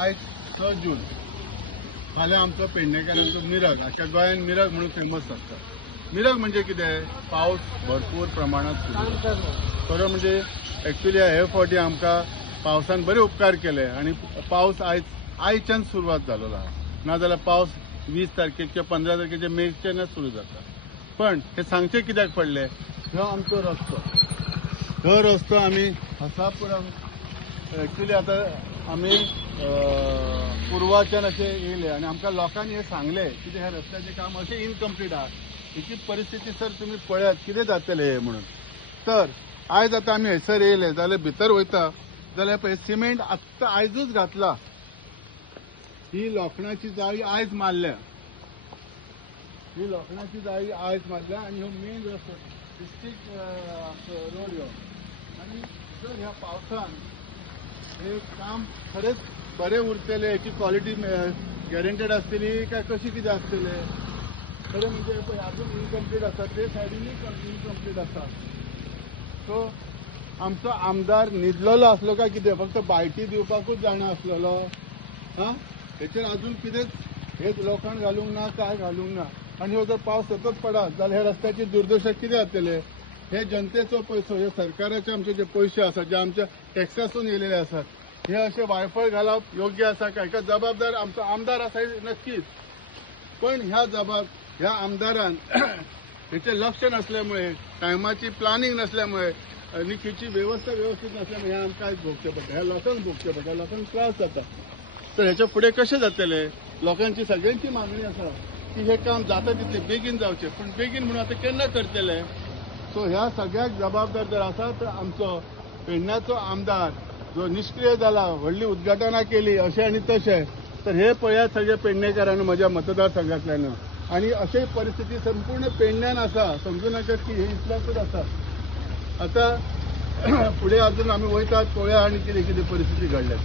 आयज 6 जून फाल्यां आमचो पेडणेकारांचो मिरग अख्ख्या गोंयान मिरग म्हणून फेमस आसता. मिरग म्हणजे कितें? पावस भरपूर प्रमाणात सुरू. खरो म्हणजे एक्चुअली हे फावटी आमकां पावसान बरे उपकार केले आणि पावस आयच्यान सुरवात जालोलो आहा. नाजाल्यार पावस 20 तारखेक किंवा 15 तारखेच्या मेच्यानच सुरू जाता. पण हे सांगचे कित्याक पडले? हो आमचो रस्तो. हो रस्तो आमी हसापुरम एक्चुअली आता आमी पूर्वाच्यान अशें येयले आनी आमकां लोकांनी हे सांगले की हे रस्त्याचें काम अशें इनकम्प्लीट आहा. ही परिस्थिती सर तुमी पळयात कितें जातलें हे म्हणून. तर आयज आतां आमी हयसर येयले जाल्यार भितर वयता जाल्यार पळय सिमेंट आत्तां आयजूच घातला. ही लोखणाची जाळी आयज मारल्या. ही लोखणाची जाळी आयज मारल्या आणि ह्यो मेन रस्तो डिस्ट्रिक्ट रोड ह्यो. आणि जर ह्या पावसान हे काम खरेंच बरें उरतलें, हेची क्वॉलिटी गॅरंटेड आसतली काय कशी कितें आसतलें? खरें म्हणजे पळय अजून इनकम्प्लीट आसा, ते सायडीनूय इनकम्प्लीट आसा. सो आमचो आमदार न्हिदलेलो आसलो काय कितें? फक्त बायटी दिवपाकूच जाणा आसलेलो. हां, हेचेर अजून कितेंच हे लोकांक घालूंक ना, काय घालूंक ना. आणि हो जर पावस सतत पडत जाल्यार ह्या रस्त्याची दुर्दशा कितें जातले? हे जनतेचो पयसो, हे सरकाराचे आमचे जे पयशे आसात, जे आमच्या टॅक्सासून येयलेले आसात, हे अशें वायफळ घालप योग्य आसा काय? हेका जबाबदार आमचो आमदार आसा नक्कीच. पण ह्या आमदारान हेचे लक्ष नसल्यामुळे, टायमाची प्लॅनिंग नसल्यामुळे आणि खंयची व्यवस्था व्यवस्थित नसल्यामुळे हे आमकां भोगचें पडटा. ह्या लोकांक भोगचें पडटा, लोकांक त्रास जाता. तर हेच्या फुडें कशें जातलें? लोकांची सगळ्यांची मागणी आसा की हे काम जाता तितले बेगीन जावचें. पूण बेगीन म्हणून आतां केन्ना करतले? सो ह्या सगळ्याक जबाबदार जर आसा तर आमचो पेडण्याचो आमदार जो निष्क्रिय जाला, व्हडली उद्घाटनां केली अशें आनी तशें. तर हे पळयात सगळे पेडणेकारांनी म्हज्या मतदारसंघांतल्यान. आणि अशी परिस्थिती संपूर्ण पेडण्यान आसा. समजू नाकात की हे इतल्याकूच आसा. आता पुढे अजून आम्ही वयतात, पळोवया आनी कितें कितें परिस्थिती घडल्या.